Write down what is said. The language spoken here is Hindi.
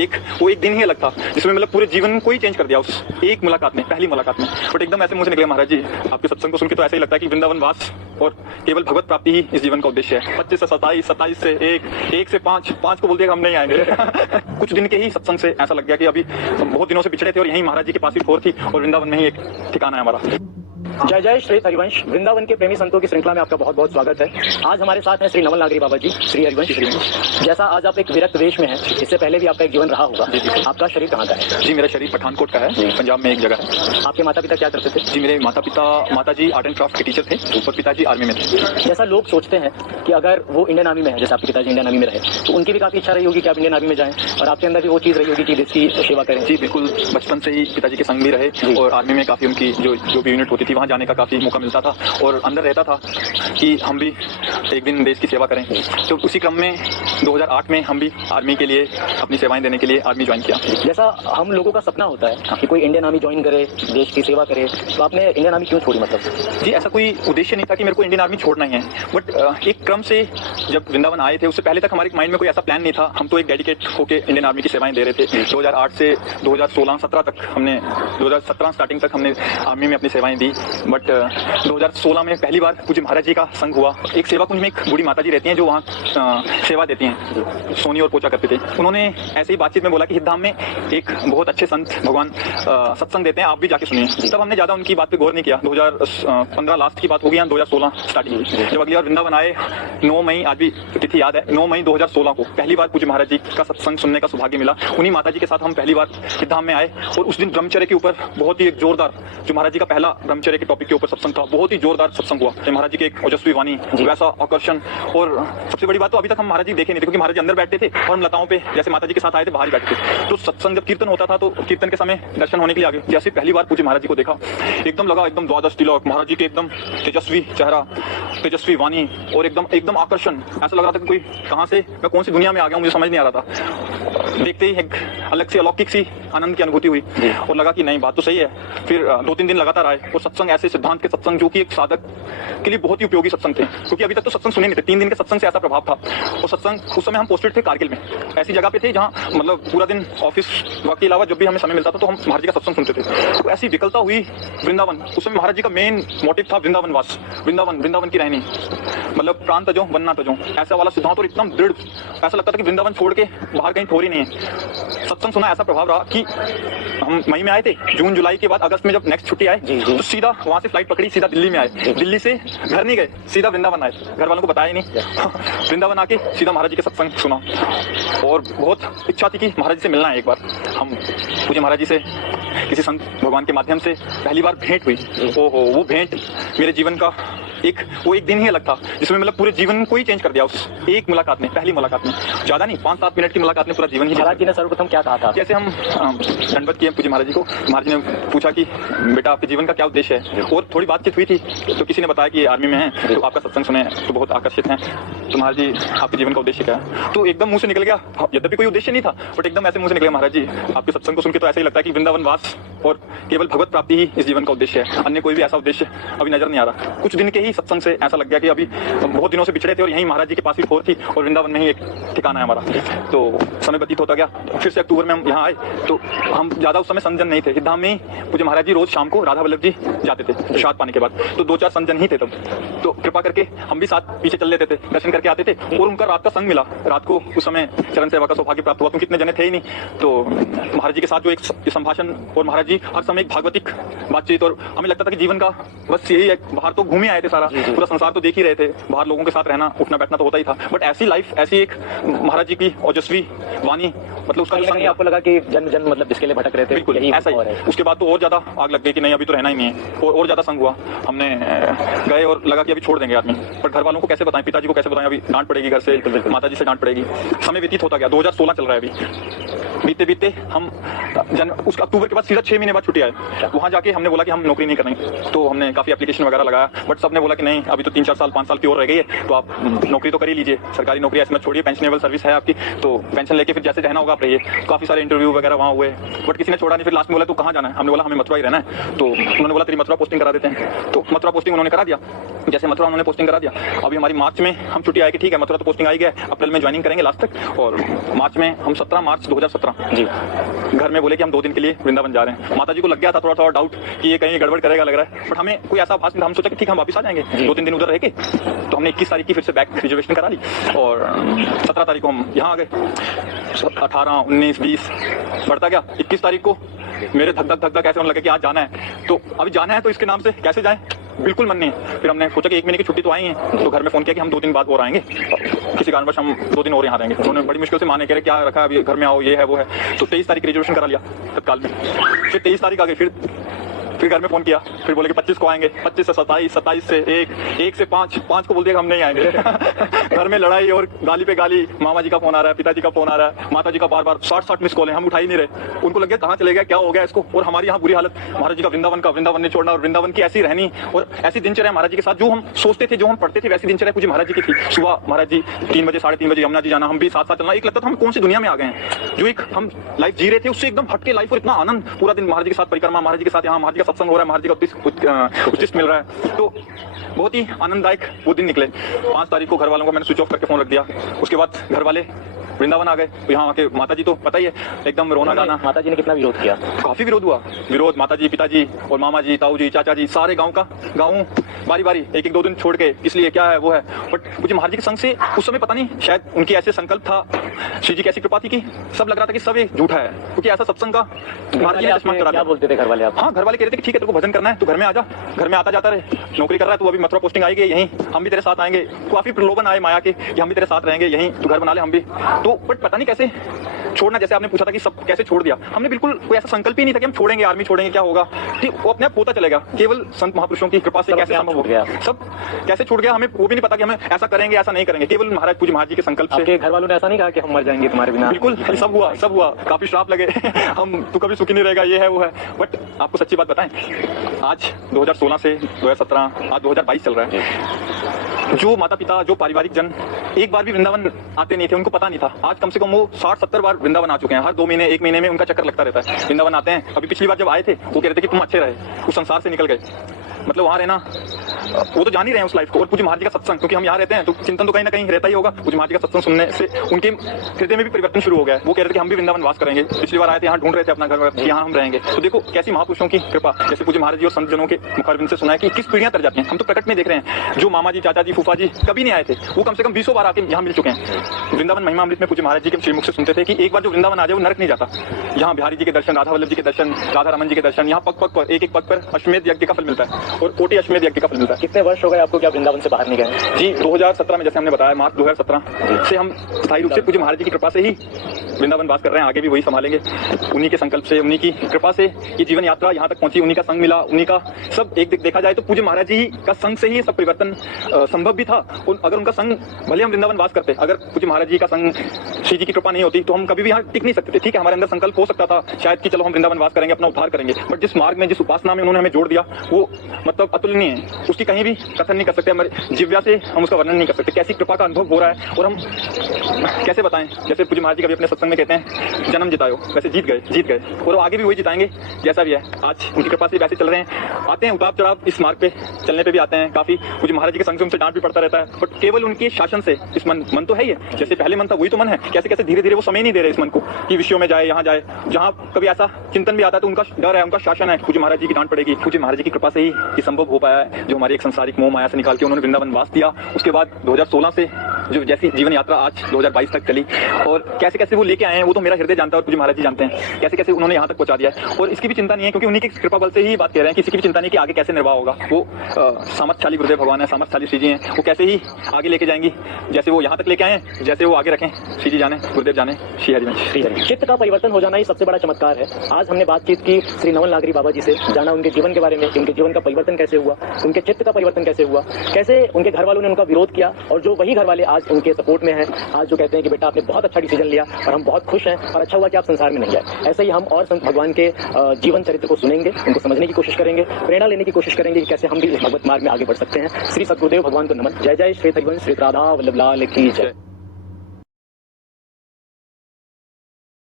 एक वो एक दिन ही अलग था जिसमें मतलब पूरे जीवन को ही चेंज कर दिया उस एक मुलाकात में, पहली मुलाकात में। बट एकदम ऐसे मुंह से निकले महाराज जी आपके सत्संग को सुन के तो ऐसा ही लगता है कि वृंदावन वास और केवल भगवत प्राप्ति ही इस जीवन का उद्देश्य है। 25 से 27, 27 से 1, 1 से 5, 5 को बोल दिया हम नहीं आएंगे। कुछ दिन के ही सत्संग से ऐसा लग गया कि अभी बहुत दिनों से पिछड़े थे और यहीं महाराज जी के पास ही ठोर थी और वृंदावन में ही एक ठिकाना है हमारा। जय जय श्री हरिवंश। वृंदावन के प्रेमी संतों की श्रृंखला में आपका बहुत बहुत स्वागत है। आज हमारे साथ हैं श्री नवल नागरी बाबा जी, श्री हरिवंश श्रीवंश। जैसा आज आप एक विरक्त वेश में हैं, इससे पहले भी आपका एक जीवन रहा होगा। आपका शरीर कहाँ का है? जी मेरा शरीर पठानकोट का है, पंजाब में एक जगह है। आपके माता पिता क्या करते थे? जी मेरे माता जी आर्ट एंड क्राफ्ट के टीचर थे और पिताजी आर्मी में थे। जैसा लोग सोचते हैं कि अगर वो इंडियन आर्मी में है, जैसे आपके पिताजी इंडियन आर्मी में रहे, तो उनकी भी काफी इच्छा रही होगी कि आप इंडियन आर्मी में जाएं और आपके अंदर भी वो चीज रही होगी कि देश की सेवा करें। जी बिल्कुल, बचपन से ही पिताजी के संग भी रहे और आर्मी में काफी उनकी जो भी यूनिट होती थी वहाँ जाने का काफी मौका मिलता था और अंदर रहता था कि हम भी एक दिन देश की सेवा करें। तो उसी क्रम में 2008 में हम भी आर्मी के लिए अपनी सेवाएं देने के लिए आर्मी ज्वाइन किया। जैसा हम लोगों का सपना होता है कि कोई इंडियन आर्मी ज्वाइन करे, देश की सेवा करे, तो आपने इंडियन आर्मी क्यों छोड़ी? मतलब जी ऐसा कोई उद्देश्य नहीं था कि मेरे को इंडियन आर्मी छोड़ना ही है, बट एक क्रम से जब वृंदावन आए थे उससे पहले तक हमारे माइंड में कोई ऐसा प्लान नहीं था। हम तो एक डेडिकेट होकर इंडियन आर्मी की सेवाएं दे रहे थे। 2008 से 2016-17 तक हमने 2017 स्टार्टिंग तक हमने आर्मी में अपनी सेवाएं दी। बट 2016 में पहली बार पूज्य महाराज जी का संग हुआ। एक सेवा कुंज में एक बूढ़ी माता जी रहती हैं जो वहाँ सेवा देती हैं, सोनी और पोचा करते थे। उन्होंने ऐसे ही बातचीत में बोला कि हितधाम में एक बहुत अच्छे संत भगवान सत्संग देते हैं, आप भी जाके सुनिए। तब हमने ज्यादा उनकी बात पे गौर नहीं किया। 2015 लास्ट की बात होगी या 2016 स्टार्टिंग की। जब अगली बार वृंदावन आए 9 मई, आज भी तिथि याद है, 9 मई 2016 को पहली बार पूज्य महाराज जी का सत्संग सुनने का सौभाग्य मिला। उन्हीं माता जी के साथ हम पहली बार हितधाम में आए और उस दिन ब्रह्मचर्य के ऊपर बहुत ही एक जोरदार, जो महाराज जी का पहला ब्रह्मचर्य के टॉपिक के ऊपर सत्संग था, बहुत ही जोरदार सत्संग हुआ। महाराज जी के एक ओजस्वी वाणी, वैसा आकर्षण, और सबसे बड़ी बात तो अभी तक हम महाराज जी देखे नहीं थे क्योंकि महाराज जी अंदर बैठते थे और हम लताओं पे जैसे माता जी के साथ आए थे बाहर ही बैठते थे। तो सत्संग जब कीर्तन होता था तो कीर्तन के समय दर्शन होने के लिए आगे, जैसे पहली बार पूज्य महाराज जी को देखा एकदम लगा एकदम द्वादश तिलक, महाराज जी के एकदम तेजस्वी चेहरा, तेजस्वी वाणी और एकदम आकर्षण। ऐसा लग रहा था कि कोई कहाँ से मैं कौन सी दुनिया में आ गया, मुझे समझ नहीं आ रहा था। देखते ही एक अलग से अलौकिक सी आनंद की अनुभूति हुई और लगा कि नहीं बात तो सही है। फिर 2-3 दिन लगातार आए और सत्संग ऐसे सिद्धांत के सत्संग जो कि एक साधक के लिए बहुत ही उपयोगी सत्संग थे, क्योंकि अभी तक तो सत्संग सुने नहीं थे। 3 दिन के सत्संग से ऐसा प्रभाव था। और सत्संग उस समय हम पोस्टेड थे कारगिल में, ऐसी जगह पे थे जहाँ मतलब पूरा दिन ऑफिस के अलावा जब भी हमें समय मिलता था तो हम महाराज जी का सत्संग सुनते थे। तो ऐसी विकलता हुई वृंदावन। उस समय महाराज जी का मेन मोटिव था वृंदावन वास, वृंदावन की रहनी, मतलब प्राण तजो बनना तजो, ऐसा वाला सिद्धांत। और एकदम दृढ़, ऐसा लगता था कि वृंदावन छोड़ के बाहर कहीं थोड़ी नहीं है। सत्संग सुना ऐसा प्रभाव रहा कि हम मई में आए थे, जून जुलाई के बाद अगस्त में जब नेक्स्ट छुट्टी आए तो सीधा वहां से फ्लाइट पकड़ी, सीधा दिल्ली में आए। दिल्ली से घर नहीं गए, सीधा वृंदावन आए, घर वालों को बताया ही नहीं। वृंदावन आके सीधा महाराज जी के सत्संग सुना और बहुत इच्छा थी कि महाराज जी से मिलना है एक बार। हम पूज्य महाराज जी से किसी संत भगवान के माध्यम से पहली बार भेंट हुई। ओहो, वो भेंट मेरे जीवन का वो एक दिन ही अलग था जिसमें मतलब पूरे जीवन को ही चेंज कर दिया उस एक मुलाकात में, पहली मुलाकात में। ज्यादा नहीं, 5-7 मिनट की मुलाकात में पूरा जीवन ही। महाराज जी ने सर्वप्रथम क्या कहा था? जैसे हम दंडवत किए पूज्य महाराज जी को, महाराज जी ने पूछा कि बेटा आपके जीवन का क्या उद्देश्य है, और थोड़ी बातचीत हुई थी तो किसी ने बताया कि आर्मी में है तो आपका सत्संग सुने तो बहुत आकर्षित हैं, तो महाराज जी आपके जीवन का उद्देश्य क्या है? तो एकदम मुंह से निकल गया, यद्यपि कोई उद्देश्य नहीं था बट एकदम ऐसे मुंह से निकले महाराज जी आपके सत्संग को सुन के तो ऐसा ही लगता है कि वृंदावन वास और केवल भगवत प्राप्ति ही इस जीवन का उद्देश्य है, अन्य कोई भी ऐसा उद्देश्य अभी नजर नहीं आ रहा। कुछ दिन के ही सत्संग से ऐसा लग गया कि अभी बहुत दिनों से पिछड़े थे और यहीं महाराज जी के पास ही ठोर थी और वृंदावन में ही एक ठिकाना है हमारा। तो समय व्यतीत होता गया, फिर से अक्टूबर में हम यहाँ आए तो हम ज्यादा उस समय संतजन नहीं थे। हितधाम में पूज्य महाराज जी रोज शाम को राधा वल्लभ जी जाते थे प्रसाद पाने के बाद, तो 2-4 संतजन ही थे तब। तो कृपा करके हम भी साथ पीछे चल लेते थे, दर्शन करके आते थे और उनका रात का संग मिला। रात को उस समय चरण सेवा का सौभाग्य प्राप्त हुआ, क्योंकि कितने जने थे ही नहीं। तो महाराज जी के साथ जो एक संभाषण, और महाराज जी हर समय एक भागवतिक बातचीत, और हमें लगता था कि जीवन का बस यही है। बाहर तो घूमे आए थे, सारा पूरा संसार तो देख ही रहे थे, बाहर लोगों के साथ रहना उठना बैठना तो होता ही था, बट ऐसी लाइफ, ऐसी एक महाराज जी की ओजस्वी वाणी, मतलब उसका संग आपको लगा कि जन्म मतलब जिसके लिए भटक रहे थे, बिल्कुल ऐसा ही। उसके बाद तो और ज्यादा आग लग गई कि नहीं अभी तो रहना ही नहीं है, और ज्यादा संग हुआ। हमने गए और लगा कि अभी छोड़ देंगे आदमी, पर घर वालों को कैसे बताएं, पिताजी को कैसे बताएं, अभी डांट पड़ेगी घर से, माता जी से डांट पड़ेगी। समय व्यतीत होता गया, 2016 चल रहा है अभी। बीते बीते हम उसका अक्टूबर के बाद सीधा 6 महीने बाद छुट्टी आए। वहाँ जाके हमने बोला कि हम नौकरी नहीं करेंगे, तो हमने काफी एप्लीकेशन वगैरह लगाया, बट सबने बोला कि नहीं अभी तो 3-4 साल 5 साल की और रह गई है, तो आप नौकरी तो कर ही लीजिए, सरकारी नौकरी ऐसे मत छोड़िए, पेंशनेबल सर्विस है आपकी, तो पेंशन लेके फिर जैसे रहना होगा आप रहिए। काफी सारे इंटरव्यू वगैरह वहाँ हुए, बट किसी ने छोड़ा नहीं। फिर लास्ट में बोला तू कहाँ जाना है, हमने बोला हमें मथुरा ही रहना है, तो उन्होंने बोला तेरी मथुरा पोस्टिंग करा देते हैं, तो मथुरा पोस्टिंग उन्होंने करा दिया। जैसे मथुरा उन्होंने पोस्टिंग करा दिया, अभी हमारी मार्च में हम छुट्टी आएगी, ठीक है मथुरा तो पोस्टिंग आई गया, अप्रैल में ज्वाइनिंग करेंगे लास्ट तक, और मार्च में हम 17 मार्च 2017 जी। घर में बोले कि हम 2 दिन के लिए वृंदावन जा रहे हैं। माता जी को लग गया था थोड़ा थोड़ा डाउट कि ये कहीं गड़बड़ करेगा लग रहा है, बट हमें कोई ऐसा आभास नहीं था। हम सोचा कि ठीक हम वापस आ जाएंगे 2-3 दिन उधर रह के। तो हमने 21 तारीख की फिर से बैक रिजर्वेशन करा ली और 17 तारीख को हम यहाँ आ गए। 18, 19, 20 बढ़ता गया। 21 तारीख को मेरे धक धक ऐसे होने लगे कि आज जाना है। तो अभी जाना है तो इसके नाम से कैसे जाएं, बिल्कुल मन नहीं है। फिर हमने सोचा कि 1 महीने की छुट्टी तो आई है, तो घर में फोन किया कि हम 2 दिन बाद और आएंगे, किसी कारणवश हम 2 दिन और यहाँ रहेंगे। उन्होंने बड़ी मुश्किल से माने, कह रहे क्या रखा है अभी घर में आओ, ये है वो है। तो 23 तारीख रिजर्वेशन करा लिया तत्काल में। फिर 23 तारीख आ गई। फिर घर में फोन किया, फिर बोले कि 25 को आएंगे, 25 से 27, 27 से 1 से 5 को बोल दिया हम नहीं आएंगे। घर में लड़ाई और गाली पे गाली। मामा जी का फोन आ रहा है, पिताजी का फोन आ रहा है, माता जी का बार 60 मिस कॉल है, हम उठा ही नहीं रहे। उनको लग गया कहाँ चले गया, क्या हो गया इसको। और हमारी यहाँ बुरी हालत, महाराज जी का वृंदावन नहीं छोड़ना, और वृंदावन की ऐसी रहनी और ऐसी दिनचर्या महाराज जी के साथ, जो हम सोचते थे, जो हम पढ़ते थे, वैसी दिनचर्या पूज्य महाराज जी की थी। सुबह महाराज जी 3 बजे 3:30 बजे यमुना जी जाना, हम भी साथ चलना। एक लगता था हम कौन सी दुनिया में आ गए हैं। जो एक हम लाइफ जी रहे थे उससे एकदम हटके लाइफ, और इतना आनंद पूरा दिन महाराज जी के साथ परिक्रमा, महाराज जी के साथ यहाँ महाराज जी का सत्संग हो रहा है, महाराज जी का उचिष्ट मिल रहा है। तो बहुत ही आनंददायक वो दिन निकले। 5 तारीख को घर वालों को मैंने स्विच ऑफ करके फोन रख दिया। उसके बाद घर वाले वृंदावन आ गए। तो यहाँ आके माता जी तो पता ही है एकदम रोना गाना। माता जी ने कितना विरोध किया? काफी विरोध हुआ। विरोध माता जी, पिताजी और मामा जी, ताऊ जी, चाचा जी, सारे गांव बारी बारी 1-2 दिन छोड़ के, इसलिए क्या है वो है। बट मुझे महाराज जी के संग से उस समय पता नहीं, शायद उनकी ऐसे संकल्प था, श्री जी की ऐसी कृपा थी कि सब लग रहा था कि सब ये झूठा है, क्योंकि ऐसा सत्संग का महाराज जी ने आसमान करा। क्या बोलते थे घर वाले आप? हाँ, घर वाले कह रहे थे कि ठीक है तेरे को भजन करना है, तू घर में आ जा, घर में आता जाता रहे, नौकरी कर रहा है, तू अभी मथुरा पोस्टिंग आएगी यहीं, हम भी तेरे साथ आएंगे। काफी प्रलोभन आए माया के कि हम भी तेरे साथ रहेंगे यहीं, तू घर बना ले हम भी। तो बट पता नहीं कैसे छोड़ना, जैसे आपने पूछा था कि सब कैसे छोड़ दिया, हमने बिल्कुल कोई ऐसा संकल्प ही नहीं था कि हम छोड़ेंगे, आर्मी छोड़ेंगे, क्या होगा। ठीक वो अपने आप होता चलेगा, केवल संत महापुरुषों की कृपा से कैसे संभव हो गया। सब कैसे छूट गया हमें वो भी नहीं पता कि हमें ऐसा करेंगे ऐसा नहीं करेंगे, केवल महाराज पूज्य महाराज जी के संकल्प से। आपके घर वालों ने ऐसा नहीं कहा कि हम मर जाएंगे तुम्हारे बिना? बिल्कुल, सब हुआ। काफी श्राप लगे हम तू कभी सुखी नहीं रहेगा, ये है वो है। बट आपको सच्ची बात बताएं, आज 2016 से 2017, आज 2022 चल रहा है। जो माता पिता, जो पारिवारिक जन एक बार भी वृंदावन आते नहीं थे, उनको पता नहीं था, आज कम से कम वो 60-70 बार वृंदावन आ चुके हैं। हर 2 महीने 1 महीने में उनका चक्कर लगता रहता है, वृंदावन आते हैं। अभी पिछली बार जब आए थे वो कह रहे थे कि तुम अच्छे रहे, उस संसार से निकल गए, मतलब वहाँ रहना वो तो जान ही रहे हैं उस लाइफ को। और पूज्य महाराज जी का सत्संग, क्योंकि हम यहाँ रहते हैं तो चिंतन तो कहीं ना कहीं रहता ही होगा। पूज्य महाराज जी का सत्संग सुनने से उनके हृदय में भी परिवर्तन शुरू हो गया है। वो कह रहे थे कि हम भी वृंदावन वास करेंगे। पिछली बार आए थे, यहाँ ढूंढ रहे थे अपना घर, यहाँ हम रहेंगे। तो देखो कैसी महापुरुषों की कृपा, जैसे पूज्य महाराज जी और संत जनों के मुखारबिंद से सुना है कि किस पीढ़ियां तर जाती हैं। हम तो प्रकट में देख रहे हैं, जो मामा जी, चाचा जी, फूफा जी कभी नहीं आए थे, वो कम से कम 20 बार आके यहाँ मिल चुके हैं। वृंदावन महिमा अमृत में पूज्य महाराज जी के श्रीमुख से सुनते थे कि एक बार जो वृंदावन आ जाए वो नरक नहीं जाता। यहाँ बिहारी जी के दर्शन, राधा वल्लभ जी के दर्शन, राधा रमन जी के दर्शन, यहाँ पग पर एक पग पर अश्वमेध यज्ञ का फल मिलता है और कोटि अश्वमेध यज्ञ का फल मिलता है। कितने वर्ष हो गए आपको क्या वृंदावन से बाहर नहीं गए? जी 2017 में, जैसे हमने बताया, मार्च 2017 से हम स्थायी रूप से पूज्य महाराज जी की कृपा से ही वृंदावन वास कर रहे हैं। आगे भी वही संभालेंगे, उन्हीं के संकल्प से, उन्हीं की कृपा से ये जीवन यात्रा यहाँ तक पहुंची, उन्हीं का संग मिला, उन्हीं का सब। एक देखा जाए तो पूज्य महाराज जी का संग से ही सब परिवर्तन संभव भी था। अगर उनका संग, भले हम वृंदावन वास करते, अगर पूज्य महाराज जी का संग, श्री जी की कृपा नहीं होती तो हम कभी भी यहाँ टिक नहीं सकते थे। ठीक है, हमारे अंदर संकल्प हो सकता था शायद कि चलो हम वृंदावन वास करेंगे, अपना उद्धार करेंगे, बट जिस मार्ग में, जिस उपासना में उन्होंने हमें जोड़ दिया, वो मतलब अतुलनीय है। उसकी कहीं भी कथन नहीं कर सकते, हमारे जिव्या से हम उसका वर्णन नहीं कर सकते। कैसी कृपा का अनुभव हो रहा है और हम कैसे बताएं। जैसे पूज्य महाराज जी कभी अपने सत्संग में कहते हैं, जन्म जितायो, वैसे जीत गए और वो आगे भी वही जिताएंगे जैसा भी है। आज उनकी कृपा से वैसे चल रहे हैं। आते हैं उतार चढ़ाव, इस मार्ग पे चलने पे भी आते हैं काफी। पूज्य महाराज जी के संग से उनसे डांट भी पड़ता रहता है, बट केवल उनके शासन से इस मन तो है ही है। जैसे पहले मन था वही तो मन है। कैसे कैसे धीरे धीरे वो समय नहीं दे रहे इस मन को कि विषयों में जाए, यहाँ जाए। जहाँ कभी ऐसा चिंतन भी आता है तो उनका डर है, उनका शासन है, पूज्य महाराज जी की डांट पड़ेगी। पूज्य महाराज जी की कृपा से ही ये संभव हो पाया है, जो हमारी एक संसारिक मोह माया से निकाल के उन्होंने वृंदावन वास दिया। उसके बाद 2016 से जो जैसी जीवन यात्रा आज 2022 तक चली, और कैसे कैसे वो लेके आए हैं वो तो मेरा हृदय जानता है और पूज्य महाराज जी जानते हैं कैसे कैसे उन्होंने यहाँ तक पहुंचा दिया है। और इसकी भी चिंता नहीं है, क्योंकि उन्हीं की कृपा बल से ही बात कह रहे हैं। किसी की भी चिंता नहीं कि आगे कैसे निर्वाह होगा। वो सामर्थशाली गुरुदेव भगवान है, सामर्थशाली श्री जी हैं, वो कैसे ही आगे लेके जाएंगी। जैसे वो यहाँ तक लेके आए, जैसे वो आगे रखें, श्री जी जाने, गुरुदेव जाने, श्री हरिवंश। चित्त का परिवर्तन हो जाना ही सबसे बड़ा चमत्कार है। आज हमने बातचीत की श्री नवल नागरी बाबा जी से, जाना उनके जीवन के बारे में, उनके जीवन का परिवर्तन कैसे हुआ, उनके चित्त का परिवर्तन कैसे हुआ, कैसे उनके घर वालों ने उनका विरोध किया और जो वही घर वाले आज उनके सपोर्ट में हैं। आज जो कहते हैं कि बेटा आपने बहुत अच्छा डिसीजन लिया और हम बहुत खुश हैं और अच्छा हुआ कि आप संसार में नहीं आए। ऐसे ही हम और संत भगवान के जीवन चरित्र को सुनेंगे, उनको समझने की कोशिश करेंगे, प्रेरणा लेने की कोशिश करेंगे कि कैसे हम भी इस भगवत मार्ग में आगे बढ़ सकते हैं। श्री सद्गुरुदेव भगवान को नमन। जय जय श्री हरिवंश, श्री राधा वल्लभ लाल की जय।